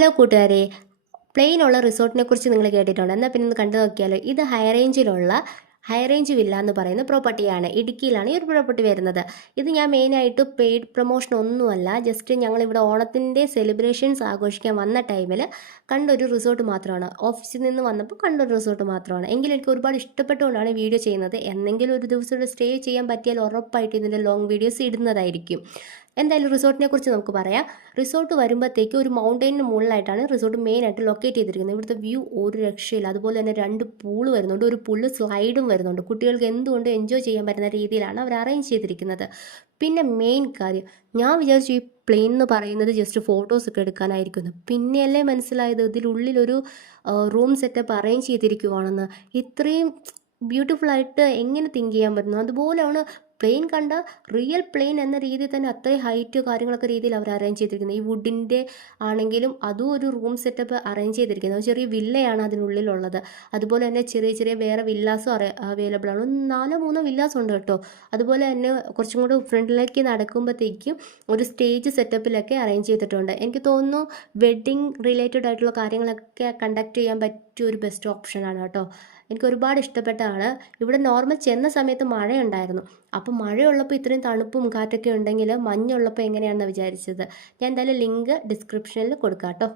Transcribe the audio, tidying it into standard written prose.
Hello കൂട്ടുകാരെ, plain ഉള്ള റിസോർട്ടിനെ കുറിച്ച് നിങ്ങൾ കേട്ടിട്ടുണ്ട്. എന്നാൽ പിന്നെ ഒന്ന് കണ്ടു നോക്കിയാലോ. ഇത് ഹൈ റേഞ്ച് വില്ല എന്ന് പറയുന്ന പ്രോപ്പർട്ടിയാണ്. ഇടുക്കിയിലാണ് ഈ ഒരു പ്രോപ്പർട്ടി വരുന്നത്. ഇത് ഞാൻ മെയിനായിട്ട് പെയ്ഡ് പ്രൊമോഷൻ ഒന്നുമല്ല, ജസ്റ്റ് ഞങ്ങളിവിടെ ഓണത്തിൻ്റെ സെലിബ്രേഷൻസ് ആഘോഷിക്കാൻ വന്ന ടൈമിൽ കണ്ടൊരു റിസോർട്ട് മാത്രമാണ്. ഓഫീസിൽ നിന്ന് വന്നപ്പോൾ കണ്ടൊരു റിസോർട്ട് മാത്രമാണ്. എങ്കിലും എനിക്ക് ഒരുപാട് ഇഷ്ടപ്പെട്ടുകൊണ്ടാണ് വീഡിയോ ചെയ്യുന്നത്. എന്തെങ്കിലും ഒരു ദിവസം ഇവിടെ സ്റ്റേ ചെയ്യാൻ പറ്റിയാൽ ഉറപ്പായിട്ട് ഇതിൻ്റെ ലോങ് വീഡിയോസ് ഇടുന്നതായിരിക്കും. എന്തായാലും റിസോർട്ടിനെ കുറിച്ച് നമുക്ക് പറയാം. റിസോർട്ട് വരുമ്പോഴത്തേക്ക് ഒരു മൗണ്ടൈനിന് മുകളിലായിട്ടാണ് റിസോർട്ട് മെയിനായിട്ട് ലൊക്കേറ്റ് ചെയ്തിരിക്കുന്നത്. ഇവിടുത്തെ വ്യൂ ഒരു രക്ഷയില്ല. അതുപോലെ തന്നെ 2 പൂള് വരുന്നുണ്ട്, ഒരു പുള്ള് സ്ലൈഡും വരുന്നുണ്ട്. കുട്ടികൾക്ക് എന്തുകൊണ്ട് എൻജോയ് ചെയ്യാൻ പറ്റുന്ന രീതിയിലാണ് അവർ അറേഞ്ച് ചെയ്തിരിക്കുന്നത്. പിന്നെ മെയിൻ കാര്യം, ഞാൻ വിചാരിച്ചു ഈ പ്ലെയിൻ എന്ന് പറയുന്നത് ജസ്റ്റ് ഫോട്ടോസൊക്കെ എടുക്കാനായിരിക്കുന്നു. പിന്നെയല്ലേ മനസ്സിലായത് ഇതിനുള്ളിലൊരു റൂം സെറ്റപ്പ് അറേഞ്ച് ചെയ്തിരിക്കുവാണെന്ന്. ഇത്രയും ബ്യൂട്ടിഫുൾ ആയിട്ട് എങ്ങനെ തിങ്ക് ചെയ്യാൻ പറ്റുന്നു? അതുപോലെയാണ് പ്ലെയിൻ കണ്ട റിയൽ പ്ലെയിൻ എന്ന രീതിയിൽ തന്നെ അത്രയും ഹൈറ്റ് കാര്യങ്ങളൊക്കെ രീതിയിൽ അവർ അറേഞ്ച് ചെയ്തിരിക്കുന്നത്. ഈ വുഡിൻ്റെ ആണെങ്കിലും അതും ഒരു റൂം സെറ്റപ്പ് അറേഞ്ച് ചെയ്തിരിക്കുന്നത്. ചെറിയ വില്ലയാണ് അതിനുള്ളിലുള്ളത്. അതുപോലെ തന്നെ ചെറിയ ചെറിയ വേറെ വില്ലാസും അവൈലബിൾ ആണ്. 4-3 വില്ലാസ് ഉണ്ട് കേട്ടോ. അതുപോലെ തന്നെ കുറച്ചും കൂടെ ഫ്രണ്ടിലേക്ക് നടക്കുമ്പോഴത്തേക്കും ഒരു സ്റ്റേജ് സെറ്റപ്പിലൊക്കെ അറേഞ്ച് ചെയ്തിട്ടുണ്ട്. എനിക്ക് തോന്നുന്നു വെഡ്ഡിങ് റിലേറ്റഡ് ആയിട്ടുള്ള കാര്യങ്ങളൊക്കെ കണ്ടക്ട് ചെയ്യാൻ പറ്റിയ ഒരു ബെസ്റ്റ് ഓപ്ഷനാണ് കേട്ടോ. എനിക്ക് ഒരുപാട് ഇഷ്ടപ്പെട്ടതാണ്. ഇവിടെ നോർമൽ ചെന്ന സമയത്ത് മഴയുണ്ടായിരുന്നു. അപ്പോൾ മഴയുള്ളപ്പോൾ ഇത്രയും തണുപ്പും കാറ്റൊക്കെ ഉണ്ടെങ്കിൽ മഞ്ഞുള്ളപ്പോൾ എങ്ങനെയാണെന്ന് വിചാരിച്ചത്. ഞാൻ എന്തായാലും ലിങ്ക് ഡിസ്ക്രിപ്ഷനിൽ കൊടുക്കാം കേട്ടോ.